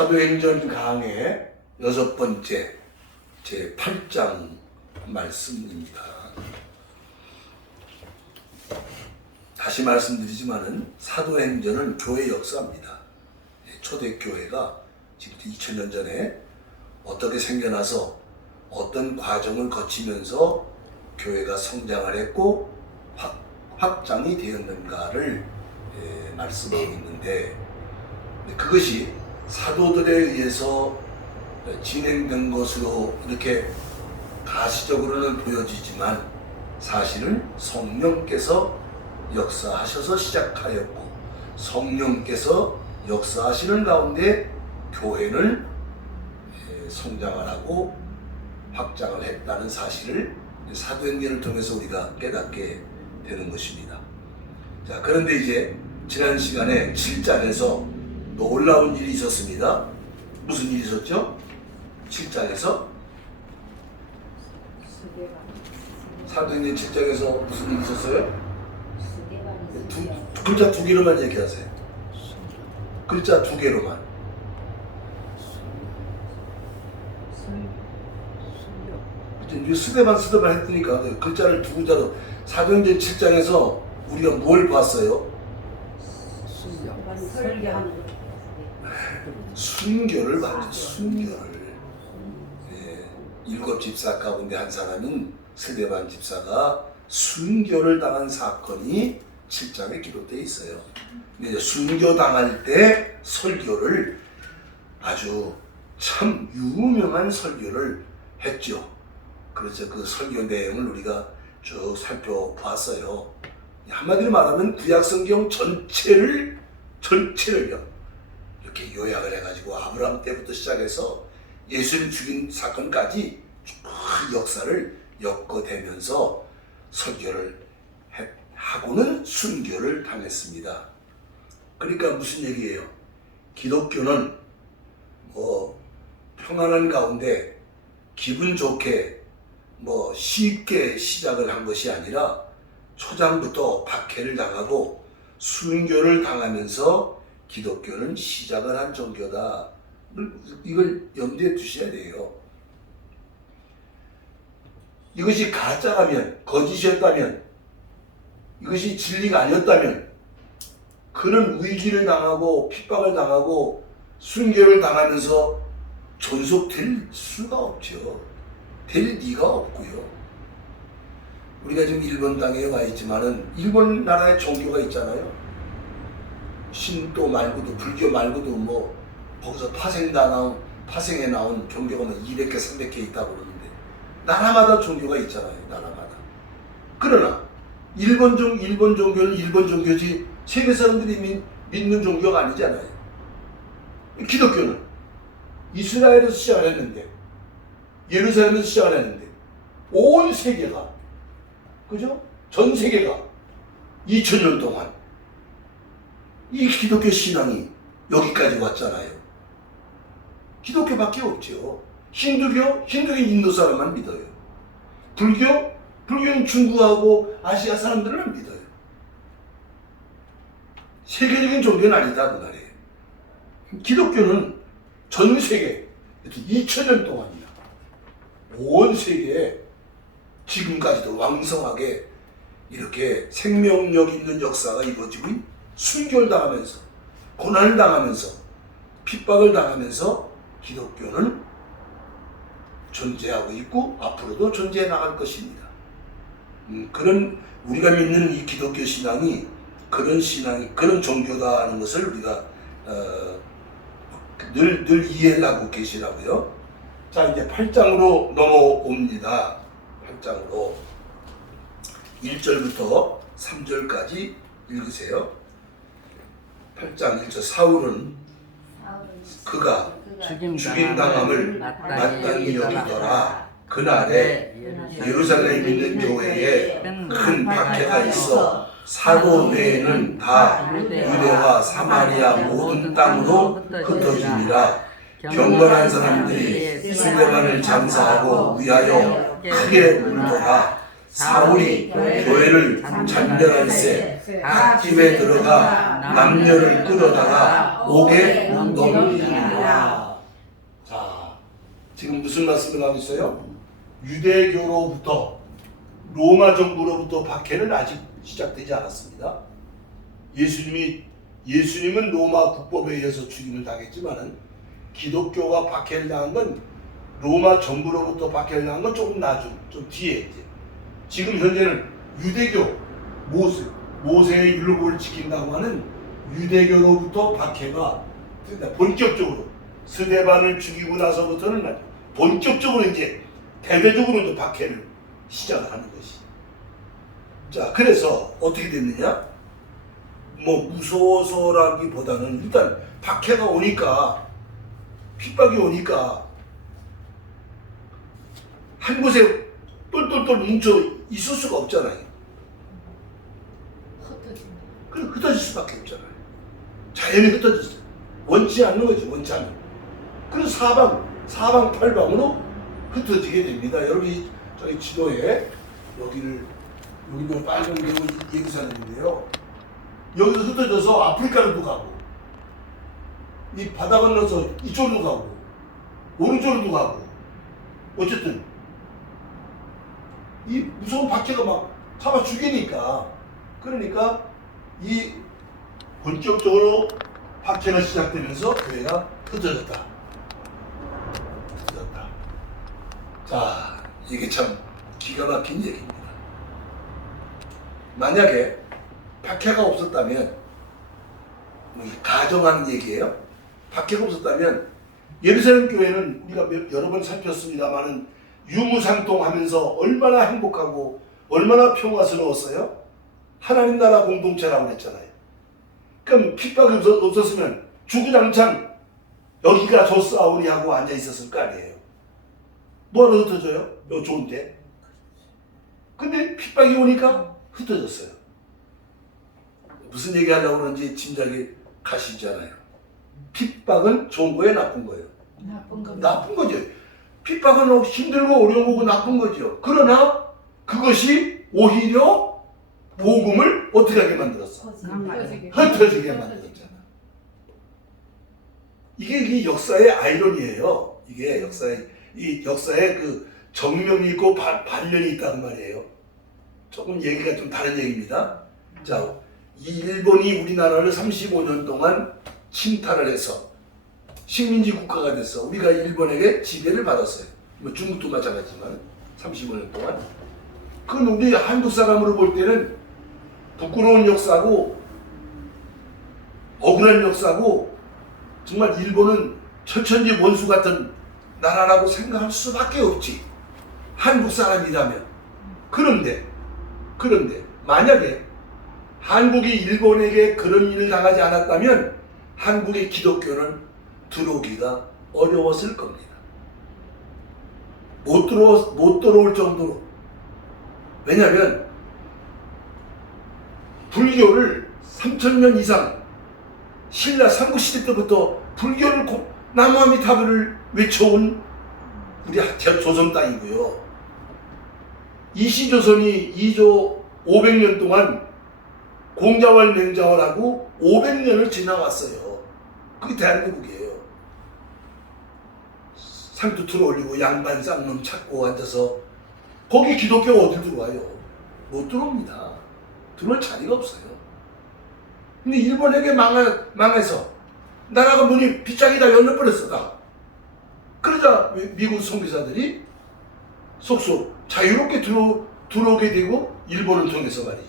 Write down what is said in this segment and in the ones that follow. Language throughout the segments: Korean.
사도행전 강의 6번째 제 8장 말씀입니다. 다시 말씀드리지만은 사도행전은 교회 역사입니다. 초대교회가 지금 2000년 전에 어떻게 생겨나서 어떤 과정을 거치면서 교회가 성장을 했고 확장이 되었는가를 말씀하고 있는데, 그것이 사도들에 의해서 진행된 것으로 이렇게 가시적으로는 보여지지만 사실은 성령께서 역사하셔서 시작하였고, 성령께서 역사하시는 가운데 교회는 성장을 하고 확장을 했다는 사실을 사도행전을 통해서 우리가 깨닫게 되는 것입니다. 자, 그런데 이제 지난 시간에 7장에서 놀라운 일이 있었습니다. 무슨 일이 있었죠? 7장에서 사도행전 7장에서 무슨 일이 있었어요? 글자 두 개로만 얘기하세요. 글자 두 개로만. 이제 스데반 했으니까 글자를 두 글자로. 사도행전 7장에서 우리가 뭘 봤어요? 순교를 봤죠. 순교를. 네. 7 집사 가운데 한 사람인 스데반 집사가 순교를 당한 사건이 7장에 기록되어 있어요. 근데 순교 당할 때 설교를 아주 참 유명한 설교를 했죠. 그래서 그 설교 내용을 우리가 쭉 살펴봤어요. 한마디로 말하면 구약성경 전체를요 이렇게 요약을 해가지고 아브라함 때부터 시작해서 예수님 죽인 사건까지 그 역사를 엮어대면서 설교를 하고는 순교를 당했습니다. 그러니까 무슨 얘기예요? 기독교는 평안한 가운데 기분 좋게 쉽게 시작을 한 것이 아니라 초장부터 박해를 당하고 순교를 당하면서 기독교는 시작을 한 종교다. 이걸 염두에 두셔야 돼요. 이것이 가짜라면, 거짓이었다면, 이것이 진리가 아니었다면 그런 위기를 당하고 핍박을 당하고 순교를 당하면서 존속될 수가 없죠. 될 리가 없고요. 우리가 지금 일본 땅에 와 있지만은 일본 나라에 종교가 있잖아요. 신도 말고도 불교 말고도 거기서 파생에 나온 종교가 200개 300개 있다고 그러는데 나라마다 종교가 있잖아요. 나라마다. 그러나 일본 종교는 일본 종교지 세계 사람들이 믿는 종교가 아니잖아요. 기독교는 이스라엘에서 시작을 했는데, 예루살렘에서 시작을 했는데 온 세계가, 그죠? 전 세계가 2000년 동안 이 기독교 신앙이 여기까지 왔잖아요. 기독교밖에 없죠. 힌두교 인도 사람만 믿어요. 불교는 중국하고 아시아 사람들은 믿어요. 세계적인 종교는 아니다 그 말이에요. 기독교는 전 세계 2000년 동안이나 온 세계에 지금까지도 왕성하게 이렇게 생명력 있는 역사가 이루어지고 순교를 당하면서 고난을 당하면서 핍박을 당하면서 기독교는 존재하고 있고 앞으로도 존재해 나갈 것입니다. 그런 우리가 믿는 이 기독교 신앙이 그런 종교다 하는 것을 우리가 늘 이해하고 계시라고요. 자, 이제 8장으로 넘어옵니다. 8장으로 1절부터 3절까지 읽으세요. 8장 1절. 사울은 그가 죽임당함을 마땅히 여기더라. 그날에 예루살렘에 있는 교회에 큰 박해가 있어 사도 외에는 다 유대와 사마리아 모든 땅으로 흩어지니라. 경건한 사람들이 스데반을 장사하고 위하여 크게 울더라. 사울이 교회를 잔멸할세 각 집에 들어가 남녀를 끌어다가 옥에 넣으니라. 무슨 말씀을 하고 있어요? 유대교로부터 로마 정부로부터 박해는 아직 시작되지 않았습니다. 예수님은 로마 국법에 의해서 죽임을 당했지만은 기독교가 박해를 당한 건 로마 정부로부터 박해를 당한 건 조금 나중, 좀 뒤에 이제. 지금 현재는 유대교 모세의 율법을 지킨다고 하는 유대교로부터 박해가 본격적으로 스데반을 죽이고 나서부터는 본격적으로 이제 대대적으로 또 박해를 시작하는 것이. 자, 그래서 어떻게 됐느냐? 뭐 무서워서라기보다는 일단 박해가 오니까, 핍박이 오니까 한 곳에 똘똘똘 뭉쳐 있을 수가 없잖아요. 그래 흩어질 수밖에 없잖아요. 자연히 흩어졌어요. 원치 않는 거지, 원치 않는. 그래서 사방팔방으로 흩어지게 됩니다. 여러분이 저희 지도에 여기도 빨간 게 예루살렘인데요. 여기서 흩어져서 아프리카로도 가고, 이 바다 건너서 이쪽으로 가고, 오른쪽으로도 가고, 어쨌든 이 무서운 박해가 막 잡아 죽이니까, 그러니까 이 본격적으로 박해가 시작되면서 교회가 흩어졌다. 자, 이게 참 기가 막힌 얘기입니다. 만약에 박해가 없었다면, 가정하는 얘기예요. 박해가 없었다면 예루살렘 교회는 우리가 여러 번 살폈습니다만은 유무상통하면서 얼마나 행복하고 얼마나 평화스러웠어요. 하나님 나라 공동체라고 그랬잖아요. 그럼 핍박이 없었으면 주구장창 여기가 좋사오니 하고 앉아 있었을 거 아니에요. 뭐하러 흩어져요? 여기 좋은데. 근데 핍박이 오니까 흩어졌어요. 무슨 얘기 하려고 그러는지 짐작이 가시잖아요. 핍박은 좋은 거예요, 나쁜 거예요? 나쁜 거죠. 핍박은 힘들고 어려운 거고 나쁜 거죠. 그러나 그것이 오히려 복음을 어떻게 하게 만들었어? 흩어지게 만들었잖아. 이게 역사의 아이러니예요. 이게 역사의 그 정면이 있고 반면이 있다는 말이에요. 조금 얘기가 좀 다른 얘기입니다. 자, 이 일본이 우리나라를 35년 동안 침탈을 해서 식민지 국가가 됐어. 우리가 일본에게 지배를 받았어요. 뭐 중국도 마찬가지지만 35년 동안. 그건 우리 한국 사람으로 볼 때는 부끄러운 역사고 억울한 역사고 정말 일본은 천천지 원수 같은 나라라고 생각할 수밖에 없지. 한국 사람이라면. 그런데 만약에 한국이 일본에게 그런 일을 당하지 않았다면 한국의 기독교는 들어오기가 어려웠을 겁니다. 못 들어올 정도로. 왜냐하면 불교를 3000년 이상 신라 삼국시대 때부터 불교를 나무아미타불을 외쳐온 우리 조선 땅이고요. 이시조선이 2조 500년 동안 공자왈 맹자왈하고 500년을 지나왔어요. 그게 대한민국이에요. 상투트로 올리고 양반 쌍놈 찾고 앉아서 거기 기독교가 어디 들어와요? 못 들어옵니다. 들어올 자리가 없어요. 근데 일본에게 망해서 나라가 문이 빗장이 다 열려버렸어 다. 그러자 미국 선교사들이 속속 자유롭게 들어오게 되고 일본을 통해서 말이지.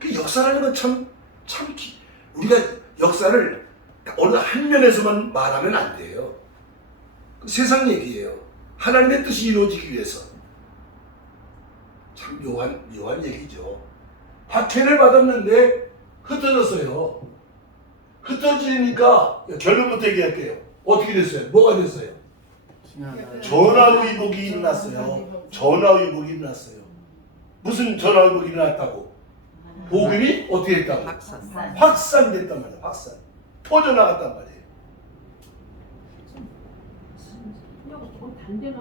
그 역사라는 건 우리가 역사를 어느 한 면에서만 말하면 안 돼요. 그 세상 얘기예요. 하나님의 뜻이 이루어지기 위해서. 참 묘한 얘기죠. 박해를 받았는데 흩어졌어요. 흩어지니까 결론부터 얘기할게요. 어떻게 됐어요? 뭐가 됐어요? 전화위복이 일어났어요. 전화위복이 일어났어요. 무슨 전화위복이 일어났다고? 복음이 어떻게 했다고? 확산됐단 말이에요. 확산. 퍼져나갔단 말이에요.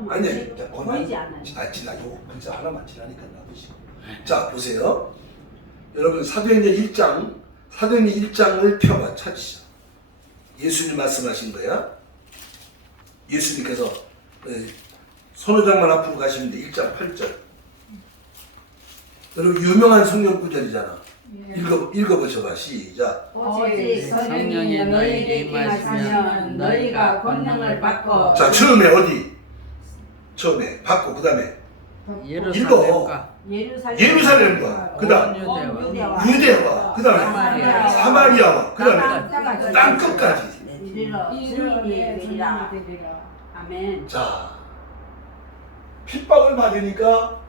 아니, 보이지 않아요. 지나요. 글자 하나만 지나니까 놔두시고. 자, 보세요. 여러분, 사도행전 1장을 펴봐 찾으시죠. 예수님 말씀하신 거야. 예수님께서 손호장만 앞으로 가시면 돼. 1장 8절. 여러분 유명한 성경 구절이잖아. 읽어보셔봐. 시작. 오직 성령이 너희에게 임하시면 너희가 권능을 받고. 자, 처음에 어디? 처음에 받고 그 다음에 예루살렘과 예루살렘과 그 다음 유대와 그 다음에 사마리아와 그 다음에 땅 끝까지. 주님이 되리라. 아멘. 자, 핍박을 받으니까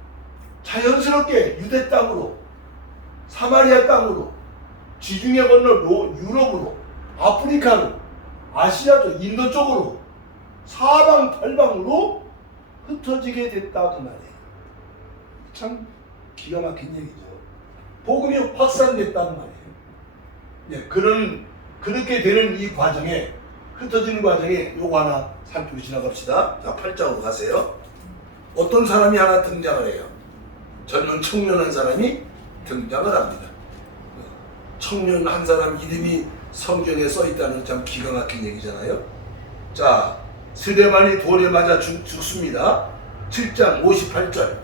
자연스럽게 유대 땅으로, 사마리아 땅으로, 지중해 건너 유럽으로, 아프리카로, 아시아 쪽, 인도 쪽으로 사방팔방으로 흩어지게 됐다 그 말이에요. 참 기가 막힌 얘기죠. 복음이 확산됐다는 말이에요. 예, 그렇게 되는 이 과정에, 흩어지는 과정에 요거 하나 살피고 지나갑시다. 자, 8장으로 가세요. 어떤 사람이 하나 등장을 해요. 젊은 청년 한 사람이 등장을 합니다. 청년 한 사람 이름이 성경에 써 있다는 참 기가 막힌 얘기잖아요. 자, 스데반이 돌에 맞아 죽습니다. 7장 58절.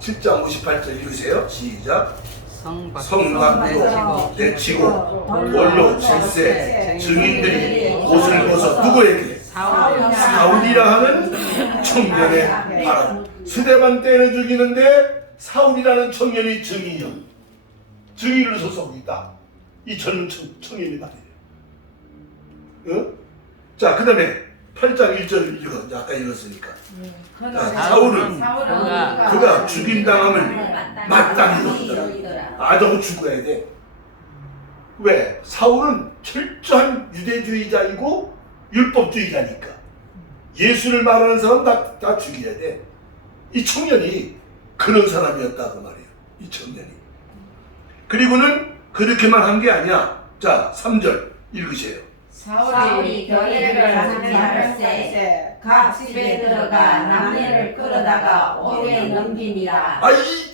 7장 58절 읽으세요. 시작. 성 밖으로 내치고 돌로 칠세 증인들이 옷을 벗어 누구에게? 사울이라 하는 청년의 바람. 스데반 때려 죽이는데 사울이라는 청년이 증인으로 서서 있다. 이 젊은 청년이 말이에요. 자, 그 다음에 8장 1절 읽어. 아까 읽었으니까. 사울은 그가 죽임당함을 마땅히 여기더라. 저거 죽어야 돼. 왜? 사울은 철저한 유대주의자이고 율법주의자니까. 예수를 말하는 사람 다 죽여야 돼. 이 청년이 그런 사람이었다 그 말이에요. 이 청년이. 그리고는 그렇게만 한 게 아니야. 자, 3절 읽으세요. 사울이 교회를 장리할세 각 집에 들어가 남녀를 끌어다가 오래 넘기니라.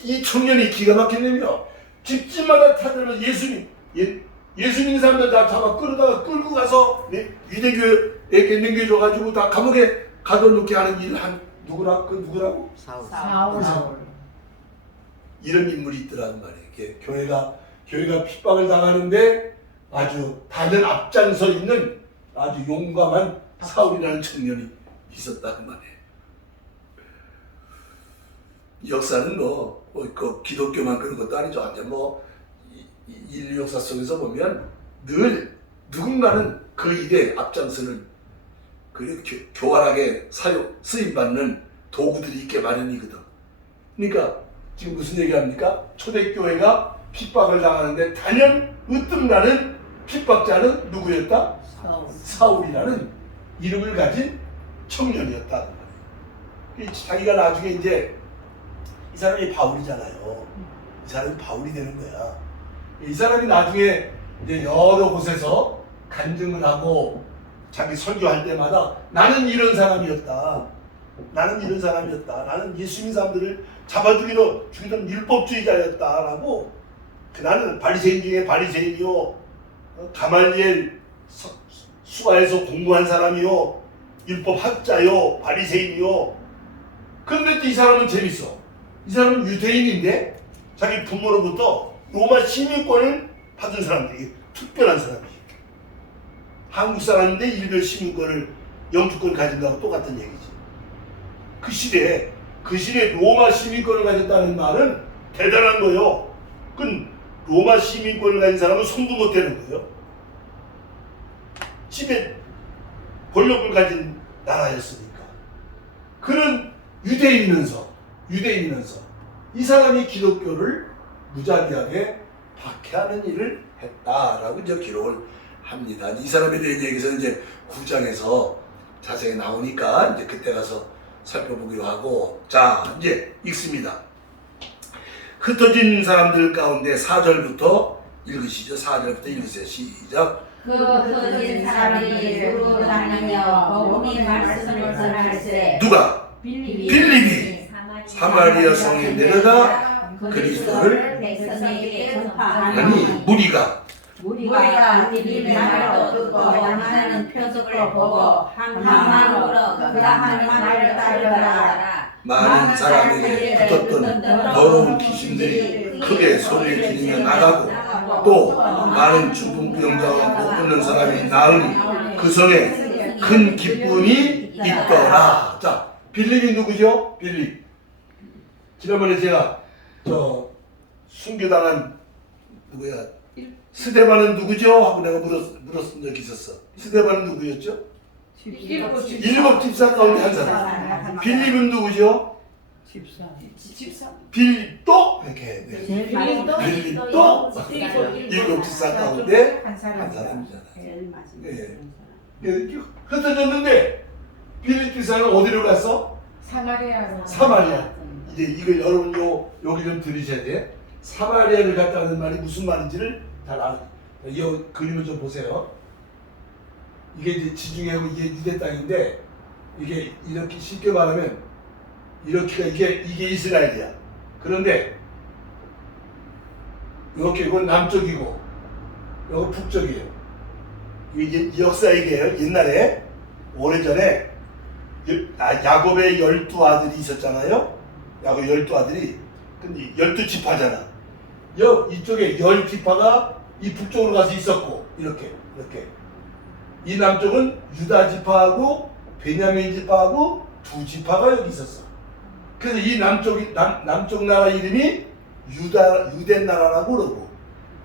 이 청년이 기가 막히네요. 집집마다 타들면 예수님 사람들 다 잡아 끌고 가서 유대교에 넘겨줘가지고 다 감옥에 가둬놓게 하는 일을 한 누구라고? 사울. 이런 인물이 있더란 말이에요. 교회가 핍박을 당하는데 아주 다른 앞장서 있는 아주 용감한 사울이라는 청년이 있었다는 말이에요. 역사는 그 기독교만 그런 것도 아니죠. 완전 인류 역사 속에서 보면 늘 누군가는 그 일에 앞장서는 교활하게 쓰임받는 도구들이 있게 마련이거든. 그러니까 지금 무슨 얘기합니까? 초대교회가 핍박을 당하는데 단연 으뜸나는 핍박자는 누구였다? 사울이라는 이름을 가진 청년이었다. 자기가 나중에 이제 이 사람이 바울이잖아요. 이 사람이 바울이 되는 거야. 이 사람이 나중에 이제 여러 곳에서 간증을 하고 자기 설교할 때마다 나는 이런 사람이었다. 나는 예수님 사람들을 잡아 죽이던 율법주의자였다라고. 나는 바리새인 중에 바리새인이요, 가말리엘 수가에서 공부한 사람이요, 율법학자요, 바리새인이요. 그런데 이 사람은 재밌어. 이 사람은 유대인인데 자기 부모로부터 로마 시민권을 받은 사람들이 특별한 사람이에요. 한국 사람인데 일별 시민권을, 영주권을 가진다고 똑같은 얘기지. 그 시대에 로마 시민권을 가졌다는 말은 대단한 거예요. 그건 로마 시민권을 가진 사람은 손도 못 대는 거예요. 집에 권력을 가진 나라였으니까. 그는 유대인이면서 이 사람이 기독교를 무자비하게 박해하는 일을 했다라고 이제 기록을 합니다. 이 사람에 대한 얘기에서 이제 9장에서 자세히 나오니까 이제 그때 가서 살펴보기로 하고, 자, 이제 읽습니다. 흩어진 사람들 가운데 4절부터 읽으시죠. 4절부터 읽으세요. 시작. 그 흩어진 사람이 두루 다니며 복음의 말씀을 전할세. 누가? 빌립이 사마리아 성에 내려가 그리스도를 백성에게 전파하니. 무리가 우리가 우리의 말도 듣고 하나는 표적을 보고 한마음으로 그다하는 말을 따르더라. 많은 사람에게 붙었던 더러운 귀신들이 크게 소리를 지르며 나가고 또 많은 중풍병자와 못 끊는 사람이 나으니 그 성에 큰 기쁨이 있더라. 자, 빌립이 누구죠? 빌립. 지난번에 제가 순교당한 누구야? 스데반은 누구죠? 하고 내가 물었던 적이 있었어. 스데반은 누구였죠? 일곱 집사 가운데 한 사람. 빌립은 누구죠? 빌립도 이렇게 빌립도 일곱 집사 가운데 한 사람이잖아요. 흩어졌는데 빌립 집사는 어디로 갔어? 사마리아. 이제 이걸 여러분 여기 좀 들으셔야 돼. 사마리아를 갔다는 말이 무슨 말인지를 잘 알아. 이 그림을 좀 보세요. 이게 이제 지중해하고 이게 유대 땅인데 이게 이렇게 쉽게 말하면 이렇게가 이게 이스라엘이야. 그런데 이렇게 이건 남쪽이고 이거 북쪽이에요. 이게 역사 얘기예요. 옛날에 오래전에 야곱의 12아들이 있었잖아요. 야곱 12아들이. 근데 12지파잖아. 이쪽에 10지파가 이 북쪽으로 가서 있었고 이렇게 이 남쪽은 유다 지파하고 베냐민 지파하고 두 지파가 여기 있었어. 그래서 이 남쪽 나라 이름이 유대 나라라고 그러고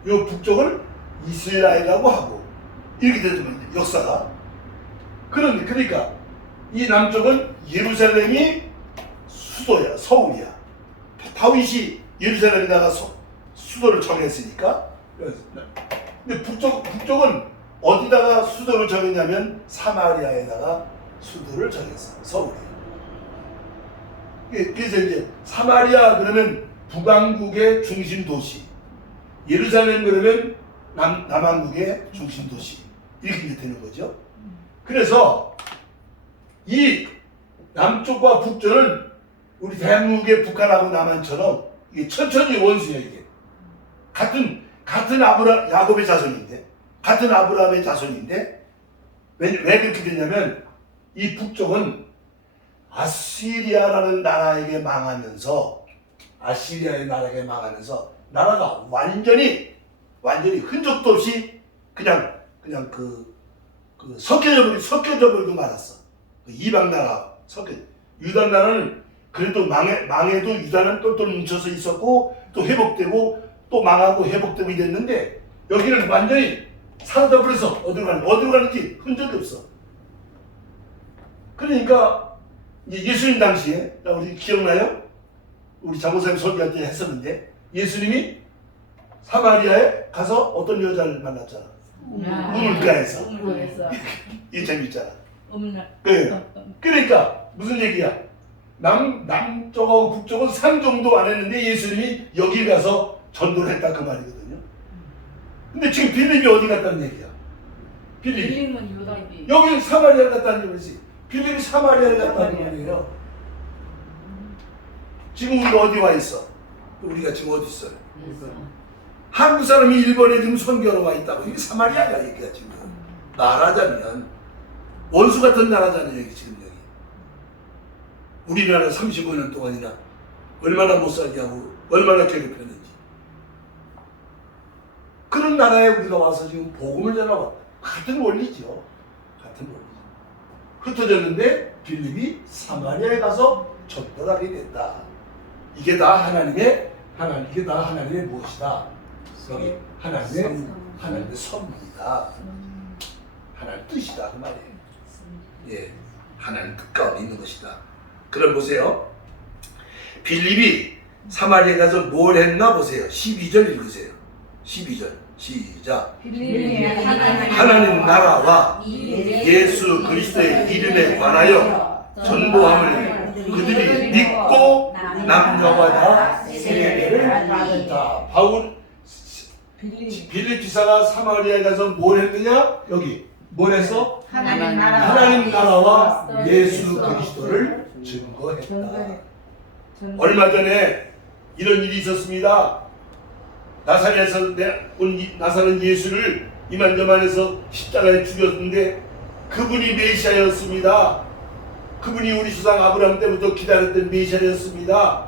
요 북쪽을 이스라엘이라고 하고 이렇게 되는 역사가. 그러니까 이 남쪽은 예루살렘이 수도야, 서울이야. 다윗이 예루살렘에다가 수도를 정했으니까. 근데 북쪽은 어디다가 수도를 정했냐면 사마리아에다가 수도를 정했어. 서울이. 그래서 이제 사마리아 그러면 북왕국의 중심 도시, 예루살렘 그러면 남왕국의 중심 도시 이렇게 되는 거죠. 그래서 이 남쪽과 북쪽은 우리 대한민국의 북한하고 남한처럼 이게 천천히 원수야. 이게 같은 야곱의 자손인데, 같은 아브라함의 자손인데, 왜 그렇게 되냐면 이 북쪽은 아시리아라는 나라에게 망하면서 나라가 완전히 흔적도 없이 그냥 섞여져 버리고 말았어. 이방 나라 유다 나라는 그래도 망해도 유다는 똘똘 뭉쳐서 있었고 또 회복되고 또 망하고 회복되고 이랬는데 여기는 완전히 사라져버려서 어디로 가는지 흔적이 없어. 그러니까 이제 예수님 당시에 우리 기억나요? 우리 장모사님 설교할 때 했었는데 예수님이 사마리아에 가서 어떤 여자를 만났잖아. 우물가에서. 이게 재밌잖아. 네. 그러니까 무슨 얘기야? 남쪽하고 북쪽은 상종도 안 했는데 예수님이 여기 가서 전도를 했다 그 말이거든요. 근데 지금 빌립이 어디 갔다는 얘기야? 빌립은 유다지. 여기 사마리아를 갔다는 얘기지. 빌립이 사마리아를 갔다는 말이에요. 지금 우리가 어디 와 있어? 우리가 지금 어디 있어요? 한국 사람이 일본에 지금 선교로 와 있다고. 이게 사마리아야 얘기야 지금. 나라자면 원수 같은 나라잖아요 여기 지금 여기. 우리나라 35년 동안이나 얼마나 못 살게 하고 얼마나 괴롭혔는지. 그런 나라에 우리가 와서 지금 복음을 전하고 같은 원리죠. 같은 원리죠. 흩어졌는데 빌립이 사마리아에 가서 전도를 하게 됐다. 이게 다 하나님의 무엇이다? 여기 하나님의 선물이다. 하나님의 뜻이다 그 말이에요. 예, 하나님 뜻 가운데 있는 것이다. 그럼 보세요. 빌립이 사마리아에 가서 뭘 했나 보세요. 12절 읽으세요. 12절 시작. 하나님 나라와 예수 그리스도의 이름에 관하여 전도함을 그들이 믿고 남녀와 다 세례를 받았다. 빌립 지사가 사마리아에 가서 뭘 했느냐? 여기 뭘 했어? 하나님 나라와 예수 그리스도를 증거했다. 얼마 전에 이런 일이 있었습니다. 나사렛에서 온 나사렛 예수를 이만저만해서 십자가에 죽였는데 그분이 메시아였습니다. 그분이 우리 조상 아브라함 때부터 기다렸던 메시아였습니다.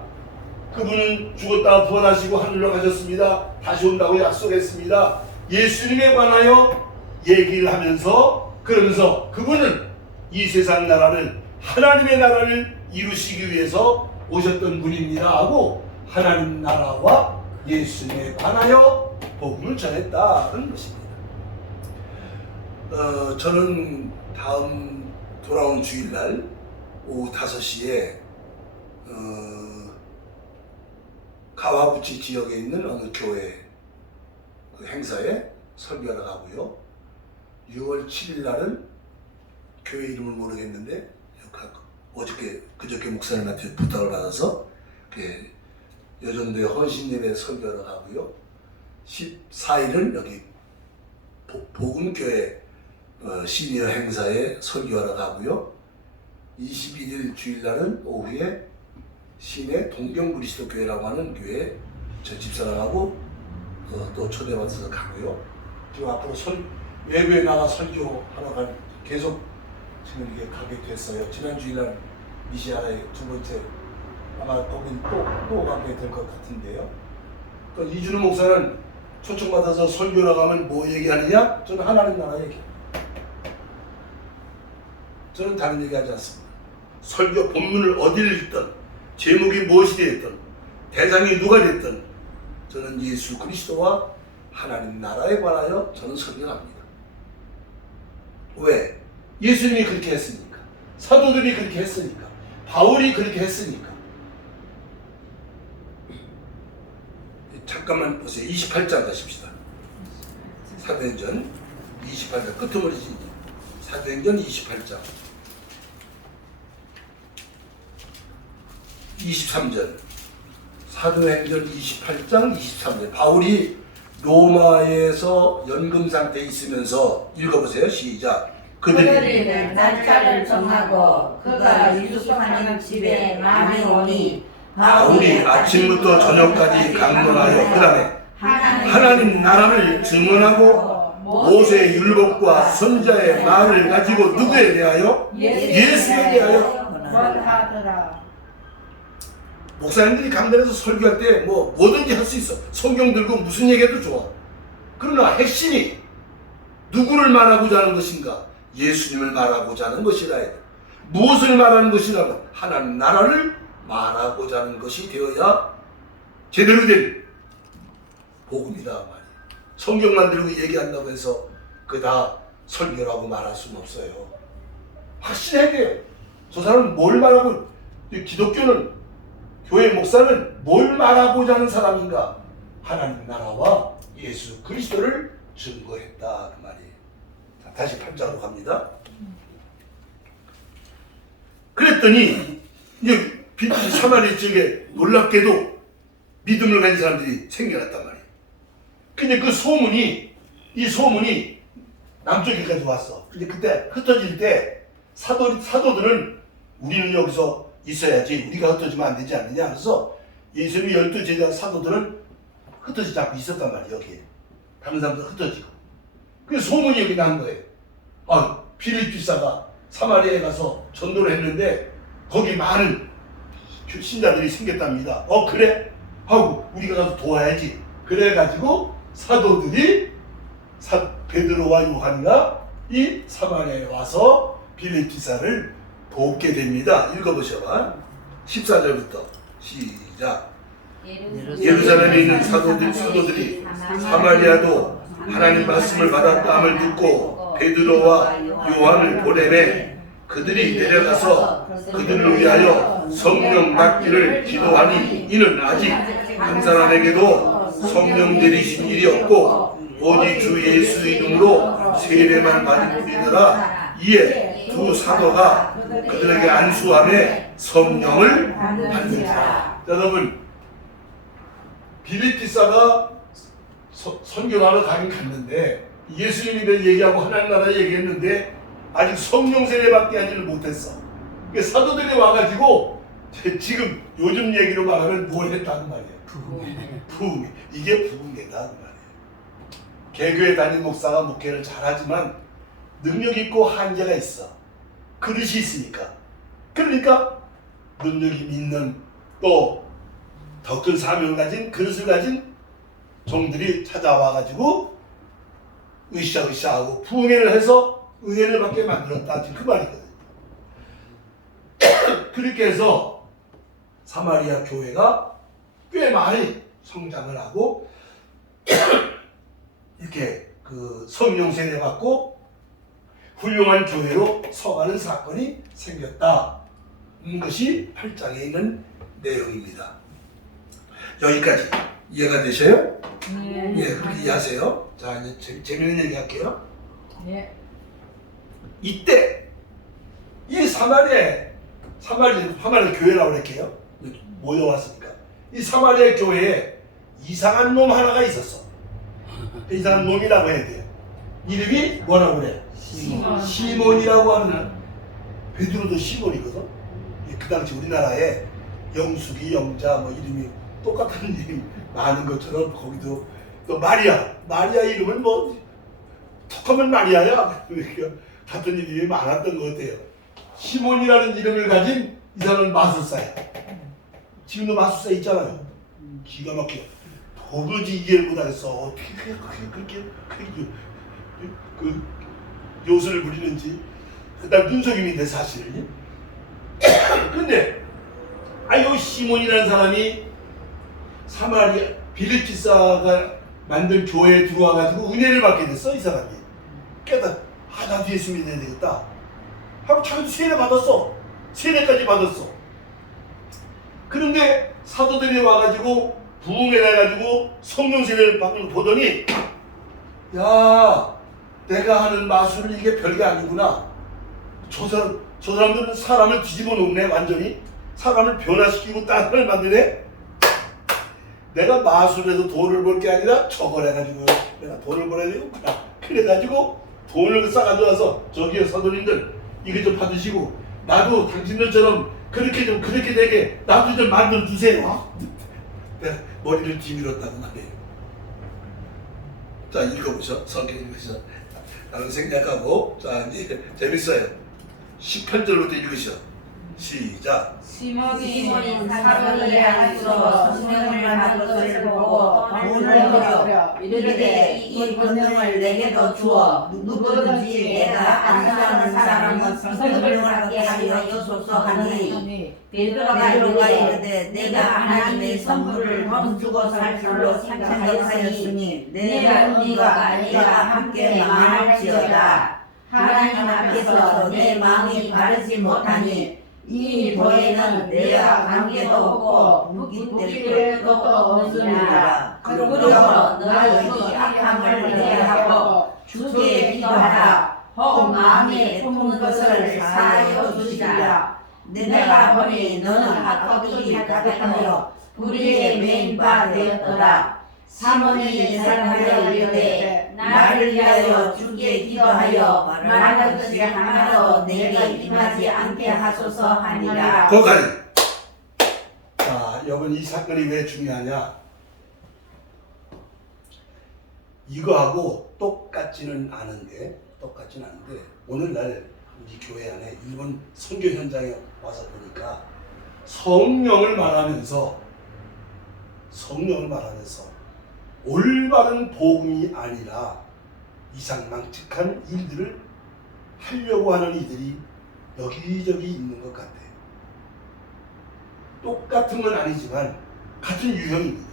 그분은 죽었다가 부활하시고 하늘로 가셨습니다. 다시 온다고 약속했습니다. 예수님에 관하여 얘기를 하면서 그러면서 그분은 이 세상 나라를 하나님의 나라를 이루시기 위해서 오셨던 분입니다 하고 하나님 나라와 예수님에 관하여 복음을 전했다는 것입니다. 저는 다음 돌아온 주일날 오후 5시에 가와구치 지역에 있는 어느 교회 그 행사에 설교하러 가고요. 6월 7일 날은 교회 이름을 모르겠는데 그저께 목사님한테 부탁을 받아서 여전도의 헌신예배 설교하러 가고요. 14일은 여기 복음교회 시니어 행사에 설교하러 가고요. 21일 주일날은 오후에 시내 동경그리스도교회라고 하는 교회에 저 집사람하고 또 초대받아서 가고요. 지금 앞으로 외부에 나가 설교하러 계속 지금 이게 가게 됐어요. 지난 주일날 미시아라의 두 번째 아마 거긴 또 가게 될 것 같은데요. 또 이준우 목사는 초청받아서 설교를 가면 뭐 얘기하느냐? 저는 하나님 나라 얘기합니다. 저는 다른 얘기하지 않습니다. 설교 본문을 어디를 읽든 제목이 무엇이 되었든 대상이 누가 됐든 저는 예수 그리스도와 하나님 나라에 관하여 저는 설교합니다. 왜? 예수님이 그렇게 했으니까. 사도들이 그렇게 했으니까. 바울이 그렇게 했으니까. 잠깐만 보세요. 28장 가십시다. 사도행전 28장 끄트머리지. 사도행전 28장 23절 사도행전 28장 23절 바울이 로마에서 연금 상태에 있으면서 읽어보세요. 시작. 그들이 날짜를 정하고 그가 유숙하는 집에 많이 오니 바울이 아침부터 저녁까지 강론하여 그 다음에 하나님 나라를 증언하고 모세의 율법과 선자의 말을 가지고 누구에 대하여? 예수에 대하여. 목사님들이 강단에서 설교할 때 뭐든지 할 수 있어. 성경 들고 무슨 얘기해도 좋아. 그러나 핵심이 누구를 말하고자 하는 것인가? 예수님을 말하고자 하는 것이라 해야 돼. 무엇을 말하는 것이라면 하나님 나라를 말하고자 하는 것이 되어야 제대로 된 복음이다 말이야. 성경만 들고 얘기한다고 해서 그 다 설교라고 말할 수는 없어요. 확실해야 돼요. 저 사람은 뭘 말하고, 기독교는, 교회 목사는 뭘 말하고자 하는 사람인가? 하나님 나라와 예수 그리스도를 증거했다 그 말이에요. 자, 다시 8장으로 갑니다. 그랬더니 이제 사마리 지역에 놀랍게도 믿음을 가진 사람들이 생겨났단 말이에요. 근데 이 소문이 남쪽에까지 왔어. 근데 그때 흩어질 때 사도들은 우리는 여기서 있어야지, 우리가 흩어지면 안 되지 않느냐. 그래서 예수님의 12제자 사도들은 흩어지지 않고 있었단 말이에요. 여기에 다른 사람들 흩어지고. 그래서 소문이 여기 난 거예요. 빌립비사가 사마리아에 가서 전도를 했는데 거기 많은 신자들이 생겼답니다. 그래? 하고 우리가 가서 도와야지. 그래가지고 사도들이 베드로와 요한이가 이 사마리아에 와서 빌립비사를 돕게 됩니다. 읽어보셔봐. 14절부터 시작. 예루살렘에 있는 사도들이 사마리아도 하나님 말씀을 받았다함을 듣고 베드로와 요한을 보내매 그들이 내려가서 그들을 위하여 성령 받기를 기도하니 이는 아직 한 사람에게도 성령 내리신 일이 없고 오직 주 예수 이름으로 세례만 받은 뿐이더라. 이에 두 사도가 그들에게 안수함에 성령을 받는다. 여러분, 빌립비사가 선교하러 가긴 갔는데 예수님에 대해 얘기하고 하나님 나라 얘기했는데 아직 성령 세례 받게 하지를 못했어. 그러니까 사도들이 와가지고 지금 요즘 얘기로 말하면 뭘 했다는 말이에요. 부흥회. 이게 부흥회다 그 말이에요. 개교회 담임 목사가 목회를 잘하지만 능력 있고 한계가 있어. 그릇이 있으니까. 그러니까 능력 있는 또 더 큰 사명을 가진 그릇을 가진 종들이 찾아와가지고 으쌰으쌰하고 부흥회를 해서 은혜를 받게 만들었다. 지금 그 말이거든요. 그렇게 해서 사마리아 교회가 꽤 많이 성장을 하고 이렇게 그 성령 세례 받고 훌륭한 교회로 서가는 사건이 생겼다. 것이 8장에 있는 내용입니다. 여기까지 이해가 되셔요? 네. 예, 그렇게 이해하세요. 자, 이제 재밌는 얘기 할게요. 네. 이때 이 사마리아 교회라고 그럴게요. 모여왔으니까 이 사마리아 교회에 이상한 놈 하나가 있었어. 그 이상한 놈이라고 해야 돼요. 이름이 뭐라고 그래? 시몬이라고 하는. 베드로도 시몬이거든. 그 당시 우리나라에 영숙이, 영자 뭐 이름이 똑같은 이름이 많은 것처럼 거기도 또 마리아 이름은 뭐 툭하면 마리아야. 그러니까 같은 이름이 많았던 것 같아요. 시몬이라는 이름을 가진 이 사람은 마술사야. 지금도 마술사 있잖아요. 기가 막혀. 도무지 이해를 못하겠어. 어떻게 그렇게 그 요술을 부리는지. 난 눈속임인데 사실. 근데 이 시몬이라는 사람이 사마리아 빌립지사가 만든 교회에 들어와가지고 은혜를 받게 됐어. 이 사람이 깨닫 나도 예수 믿어야 되겠다 하고 자기도 세례 받았어. 세례까지 받았어. 그런데 사도들이 와가지고 부흥회 해가지고 성령 세례를 받는 거 보더니 야, 내가 하는 마술은 이게 별게 아니구나. 저 사람들은 사람을 뒤집어 놓네. 완전히 사람을 변화시키고 딴을 만드네. 내가 마술에서 돈을 벌 게 아니라 저걸 해가지고 내가 돈을 벌어야 되겠구나. 그래가지고 돈을 싸가지고 와서 저기요 사도님들 이거 좀 받으시고 나도 당신들처럼 그렇게 되게 나도 좀 만들어 주세요. 내가 머리를 뒤밀었다고 말이에요. 자, 읽어보셔. 성경 읽으셔. 나는 생략하고. 자, 이제 재밌어요. 18절부터 읽으셔. 시작. 시몬이 사마리아에서 성령을 받은 것을 보고 돈을 들여 이르되 이 권능을 내게도 주어 누구든지 내가 안수하는 사람은 성령을 받게 하여 주소서 하니 베드로가 이르되 내가 하나님의 선물을 돈 주고 살 줄로 생각하였으니 내 언니가 내가 함께 망할지어다. 하나님 앞에서 내 마음이 바르지 못하니 이 도에는 내가 관계도 없고 묻기될 것도 없느니라. 그러므로 너희 악함을 내하고 주께 기도하라. 혹 마음에 품은 것을 사하여 주시리라. 내가 보니 너는 악독이 가득하여 불의에 매인 바 되었더라. 시몬이 대답하여 이르되 나를 위하여 주께 기도하여 말하는 것이 하나도 내게 임하지 않게 하소서 하니라. 거기까지. 자, 여러분 이 사건이 왜 중요하냐? 이거하고 똑같지는 않은데 오늘날 우리 교회 안에 일본 선교 현장에 와서 보니까 성령을 말하면서 올바른 복음이 아니라 이상망측한 일들을 하려고 하는 이들이 여기저기 있는 것 같아요. 똑같은 건 아니지만 같은 유형입니다.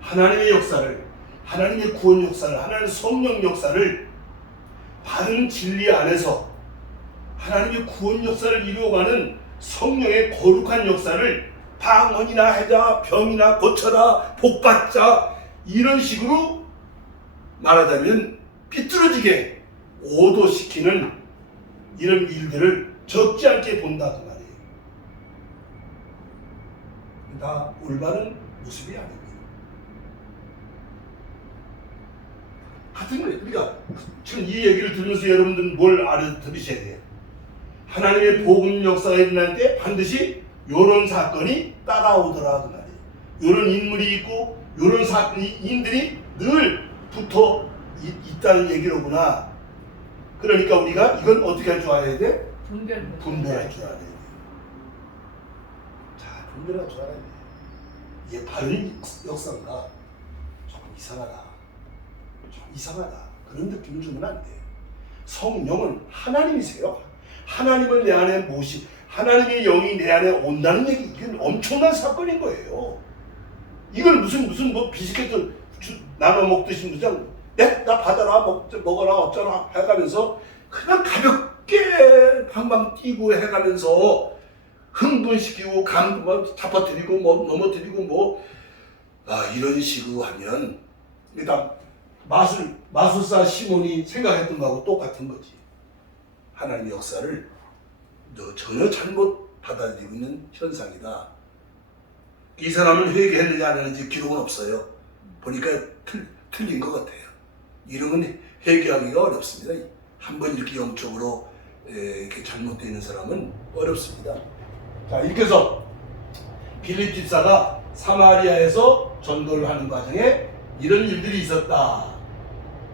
하나님의 역사를, 하나님의 구원 역사를, 하나님의 성령 역사를 바른 진리 안에서 하나님의 구원 역사를 이루어가는 성령의 거룩한 역사를 방언이나 해자, 병이나 고쳐라, 복받자 이런 식으로 말하자면 삐뚤어지게 오도시키는 이런 일들을 적지 않게 본다는 말이에요. 다 올바른 모습이 아닙니다. 같은 거예요. 그러니까 지금 이 얘기를 들으면서 여러분들은 뭘 알아들으셔야 돼요. 하나님의 복음 역사가 일어날 때 반드시 요런 사건이 따라오더라 그 말이에요. 요런 인물이 있고 요런 인들이 늘 붙어 있다는 얘기로구나. 그러니까 우리가 이건 어떻게 할 줄 알아야 돼? 분별할 줄 알아야 돼. 자, 분별할 줄 알아야 돼. 이게 바른 역사인가? 좀 이상하다. 좀 이상하다. 그런 느낌을 주면 안 돼. 성령은 하나님이세요. 하나님을 내 안에 하나님의 영이 내 안에 온다는 얘기, 이건 엄청난 사건인 거예요. 이걸 무슨 뭐 비스켓을 나눠 먹듯이 그냥 나 받아라 먹어라 어쩌라 해가면서 그냥 가볍게 방방 뛰고 해가면서 흥분시키고 잡아뜨리고 넘어뜨리고 이런 식으로 하면 일단 마술사 시몬이 생각했던 거하고 똑같은 거지. 하나님의 역사를 전혀 잘못 받아들이고 있는 현상이다. 이 사람은 회개했는지 안 했는지 기록은 없어요. 보니까 틀린 것 같아요. 이런 건 회개하기가 어렵습니다. 한번 이렇게 영적으로 이렇게 잘못되어 있는 사람은 어렵습니다. 자, 이렇게 해서 빌립 집사가 사마리아에서 전도를 하는 과정에 이런 일들이 있었다.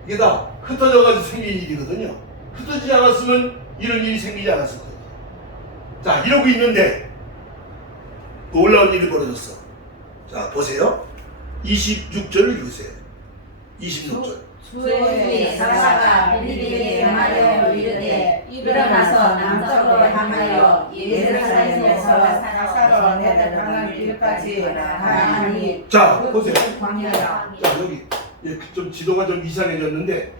이게 다 흩어져가지고 생긴 일이거든요. 흩어지지 않았으면 이런 일이 생기지 않았을 거예요. 자, 이러고 있는데 놀라운 일이 벌어졌어. 자, 보세요. 26절을 읽으세요. 26절. 주의 사사가 빌립에게 말하여 이르되 일어나서 남쪽으로 향하여 예루살렘에서 사사로 내려가는 길까지 가라하니. 자, 보세요. 광야라. 자, 여기 좀 지도가 좀 이상해졌는데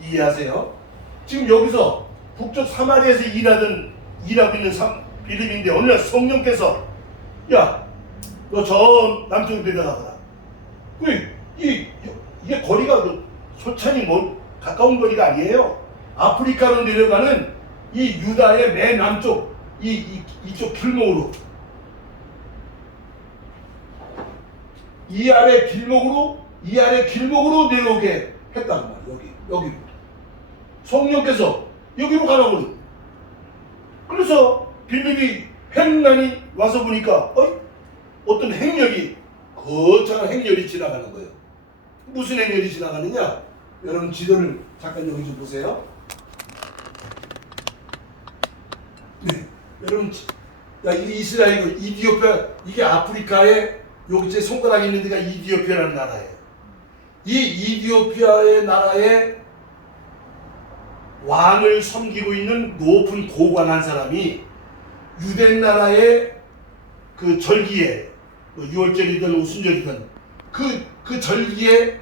이해하세요? 지금 여기서 북쪽 사마리아에서 일하고 있는 빌립인데 어느 날 성령께서 야, 너 저 남쪽으로 내려가거라. 이게 거리가 소찬이 가까운 거리가 아니에요. 아프리카로 내려가는 이 유다의 맨 남쪽 이쪽 길목으로 이 아래 길목으로 내려오게 했단 말이에요. 여기 성령께서 여기로 가라고. 그래서 빌립이 횡단이 와서 보니까 어떤 행렬이 거창한 행렬이 지나가는 거예요. 무슨 행렬이 지나가느냐? 여러분 지도를 잠깐 여기 좀 보세요. 네, 여러분, 이 이스라엘, 이디오피아, 이게 아프리카에 여기 제 손가락에 있는 데가 이디오피아라는 나라예요. 이 이디오피아의 나라에 왕을 섬기고 있는 높은 고관한 사람이 유대 나라의 그 절기에 유월절이든 오순절이든 그 절기에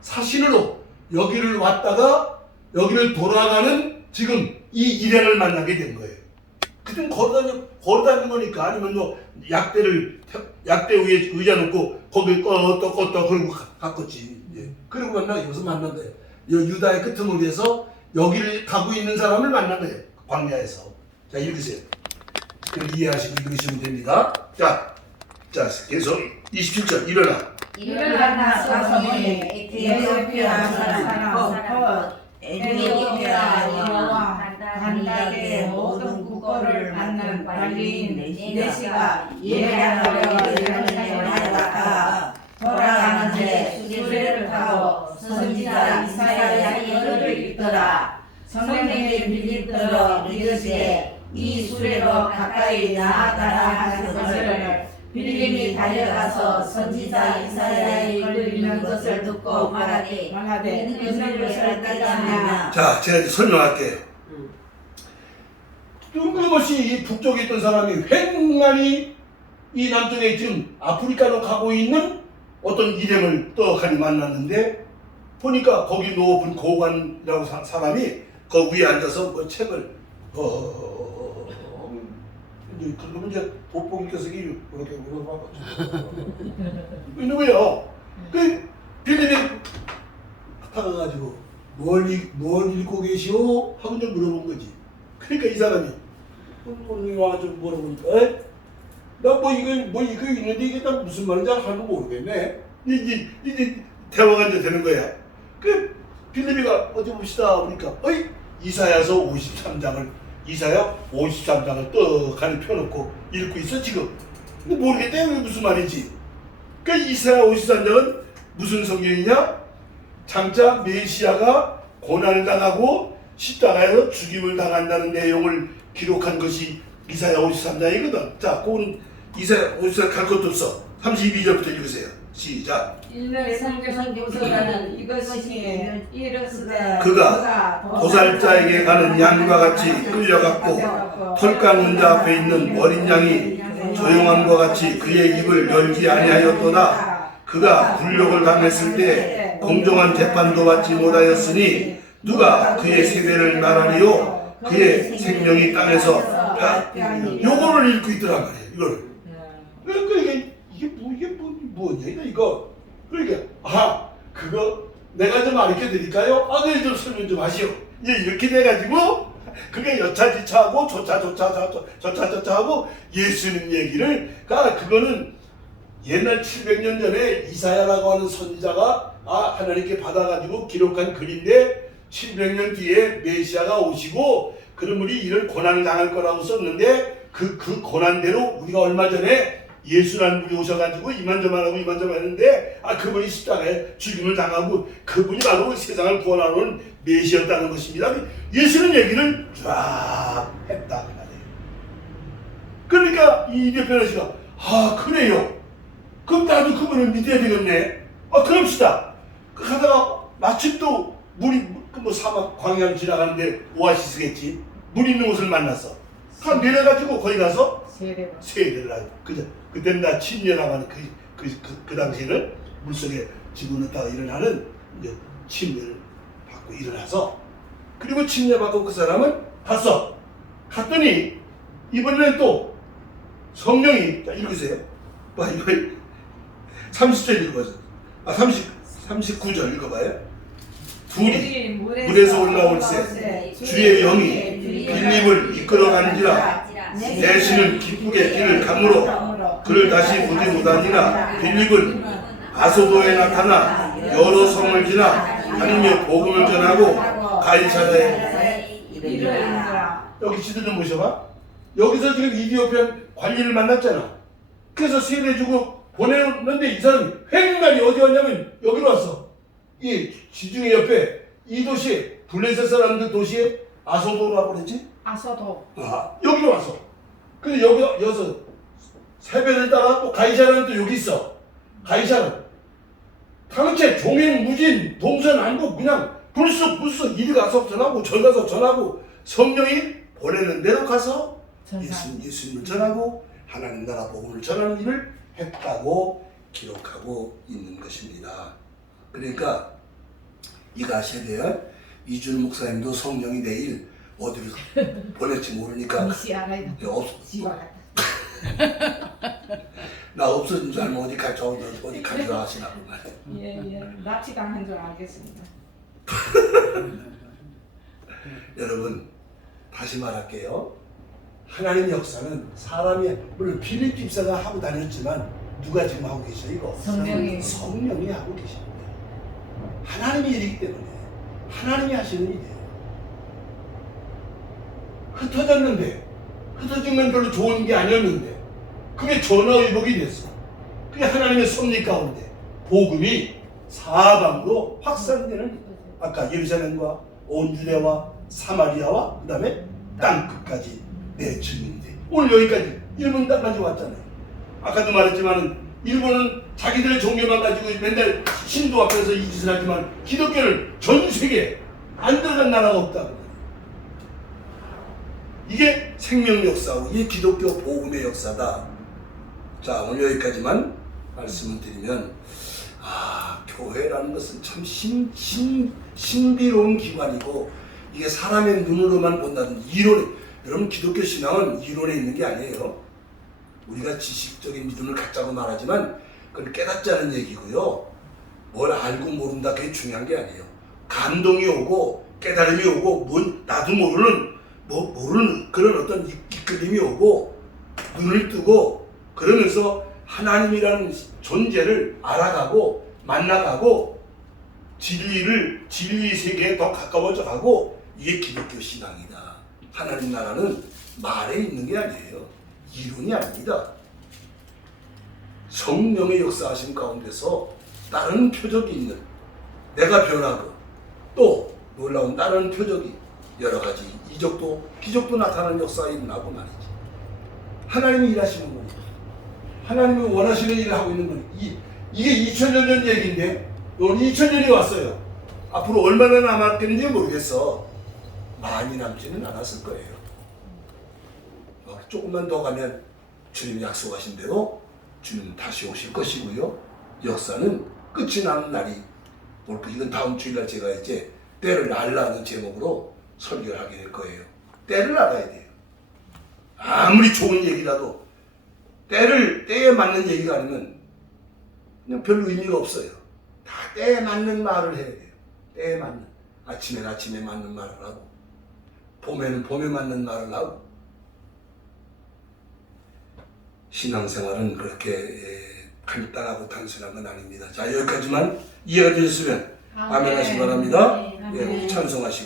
사신으로 여기를 왔다가 여기를 돌아가는 지금 이 일행을 만나게 된 거예요. 그땐 걸어다니는 거니까. 아니면 약대 위에 의자 놓고 거기 껐다 그러고 갔겠지. 그리고 여기서 만난 거예요. 유다의 끄트머리에서 여기를 가고 있는 사람을 만난 거예요. 광야에서. 자, 읽으세요. 이해하시고 읽으시면 됩니다. 자, 계속 27절 일어나서 에티오피아 사람 에티오피아 여왕 간다게 모든 국고를 받는 관리인 네시가 예배하러 예루살렘에 나갔다가 돌아가는데 수레를 타고 선지자 이사야의 글을 읽더라. 성령의 빌립들어 이르시되 이 수레로 가까이 나아가라 하는 것을 빌립이 달려가서 선지자 이사야의 글을 읽는 것을 듣고 말하되 이는 것을 따르느냐. 자, 제가 설명할게요. 뜬금없이 이 북쪽에 있던 사람이 횡만이 이 남쪽에 지금 아프리카로 가고 있는 어떤 일행을 떡하니 만났는데 보니까 거기 높은 고관이라고 사람이 그 위에 앉아서 책을 그러면 이제 돋보기 껴서기 이렇게 물어봐가지고 누구요? 그 빌립이 타가가지고 뭘 읽고 계시오? 하고 이제 물어본 거지. 그러니까 이 사람이 와가지고 물어보니까 나 이거 있는데 이게 나 무슨 말인지 하나도 모르겠네. 이제 대화가 이제 되는 거야. 그 빌립이가 어디 봅시다 보니까 이사야서 53장을 이사야 53장을 떡하니 펴놓고 읽고 있어 지금. 근데 모르겠다. 이게 무슨 말이지? 그러니까 이사야 53장은 무슨 성경이냐? 장차 메시아가 고난을 당하고 십자가에서 죽임을 당한다는 내용을 기록한 것이 이사야 53장이거든. 자, 그건 이사야 53장 갈 것도 없어. 32절부터 읽으세요. 시작. 일면 성경서가는 이것이 이르시되 그가 도살자에게 가는 양과 같이 끌려갔고 털 깎는 자 앞에 있는 어린 양이 조용함과 같이 그의 입을 열지 아니하였도다. 그가 굴욕을 당했을 때 공정한 재판도 받지 못하였으니 누가 그의 세대를 말하리요? 그의 생명이 땅에서 요거를 읽고 있더란 말이에요. 이걸. 그러니까 이게 뭐냐 이거. 그러니까 그거 내가 좀 가르쳐 드릴까요? 네, 좀 설명 좀 하시오. 이렇게 돼가지고 그게 여차지차하고 저차저차하고 예수님 얘기를 그거는 옛날 700년 전에 이사야라고 하는 선지자가 하나님께 받아가지고 기록한 글인데 700년 뒤에 메시아가 오시고 그러므로 이를 고난을 당할 거라고 썼는데 그 고난대로 우리가 얼마 전에 예수라는 분이 오셔가지고 이만저만하고 이만저만 했는데 그분이 십자가에 죽임을 당하고 그분이 바로 세상을 구원하는 메시아였다는 것입니다. 예수는 얘기를 쫙 했다 그 말이에요. 그러니까 이 대표는 씨가 그래요. 그럼 나도 그분을 믿어야 되겠네. 그럽시다. 가다가 마침 또 물이 사막 광양 지나가는데 오아시스겠지. 물 있는 곳을 만났어. 내려가지고 거기 가서 세례를 하고 그때는 나 침례라고 하는 그 당시에는 물속에 집어넣다가 일어나는 침례를 받고 일어나서 그리고 침례 받고 그 사람은 갔더니 이번에는 또 성령이 읽으세요. 이거 30절 읽어봐요. 39절 읽어봐요. 둘이 물에서 올라올 새 주의 영이 빌립을 이끌어가는지라 내시는 기쁘게 길을 가므로 그를 다시 보지 못하니라. 빌립은 아소도에 나타나 여러 성을 지나 다니며 복음을 전하고 가이사랴에 이르니라. 여기 지도 좀 보셔봐. 여기서 지금 이디오피안 관리를 만났잖아. 그래서 세례주고 보내는데 이 사람이 횡단이 어디 왔냐면 여기로 왔어. 이 지중해 옆에 이 도시에 블레셋 사람들 도시에 아소도라고 그랬지? 아소도. 여기로 왔어. 근데 여기서 세배를 따라 또 가이사랴는 또 여기 있어. 가이사랴 당체 종행 무진 동서남북 그냥 불쑥 이리 가서 전하고 저리 가서 전하고 성령이 보내는 대로 가서 예수님을 전하고 하나님 나라 복음을 전하는 일을 했다고 기록하고 있는 것입니다. 그러니까 이가 세대야 이준 목사님도 성령이 내일 어디로 보낼지 모르니까 나 없어진 줄 알면 어디 가져가 하시나 보다. 예. 납치당한 줄 알겠습니다. 여러분 다시 말할게요. 하나님의 역사는 사람이 물론 빌립 집사가 하고 다녔지만 누가 지금 하고 계셔 이거? 성령이 하고 계십니다. 하나님의 일이기 때문에 하나님이 하시는 일이에요. 흩어진 건 별로 좋은 게 아니었는데 그게 전화위복이 됐어. 그게 하나님의 섭리 가운데 복음이 사방으로 확산되는 아까 예루살렘과 온 유대와 사마리아와 그 다음에 땅끝까지 내 증인인데 오늘 여기까지 일본 땅까지 왔잖아요. 아까도 말했지만 일본은 자기들의 종교만 가지고 맨날 신도 앞에서 이 짓을 하지만 기독교는 전 세계에 안 들어간 나라가 없다. 이게 생명 역사고 이게 기독교 복음의 역사다. 자, 오늘 여기까지만 말씀을 드리면 교회라는 것은 참 신비로운 기관이고 이게 사람의 눈으로만 본다는 이론에 여러분 기독교 신앙은 이론에 있는 게 아니에요. 우리가 지식적인 믿음을 갖자고 말하지만 그건 깨닫지 않은 얘기고요. 뭘 알고 모른다 그게 중요한 게 아니에요. 감동이 오고 깨달음이 오고 나도 모르는 그런 어떤 이끌림이 오고 눈을 뜨고 그러면서 하나님이라는 존재를 알아가고 만나가고 진리 세계에 더 가까워져 가고 이게 기독교 신앙이다. 하나님 나라는 말에 있는 게 아니에요. 이론이 아닙니다. 성령의 역사하심 가운데서 다른 표적이 있는, 내가 변하고 또 놀라운 다른 표적이 여러 가지 이적도 기적도 나타나는 역사가 일어나고 말이지. 하나님이 일하시는 겁니다. 하나님이 원하시는 일을 하고 있는 겁니다. 이게 2000년 전 얘기인데 오늘 2000년이 왔어요. 앞으로 얼마나 남았겠는지 모르겠어. 많이 남지는 않았을 거예요. 조금만 더 가면 주님 약속하신 대로 주님 다시 오실 것이고요. 역사는 끝이 나는 날이 올 거. 이건 다음 주일날 제가 이제 때를 알라는 제목으로 설교를 하게 될 거예요. 때를 알아야 돼요. 아무리 좋은 얘기라도 때에 맞는 얘기가 아니면 그냥 별 의미가 없어요. 다 때에 맞는 말을 해야 돼요. 때에 맞는. 아침엔 아침에 맞는 말을 하고, 봄에는 봄에 맞는 말을 하고. 신앙생활은 그렇게 간단하고 단순한 건 아닙니다. 자, 여기까지만 이해가 되셨으면 아멘 하시기 바랍니다. 예, 우리 찬송하시고.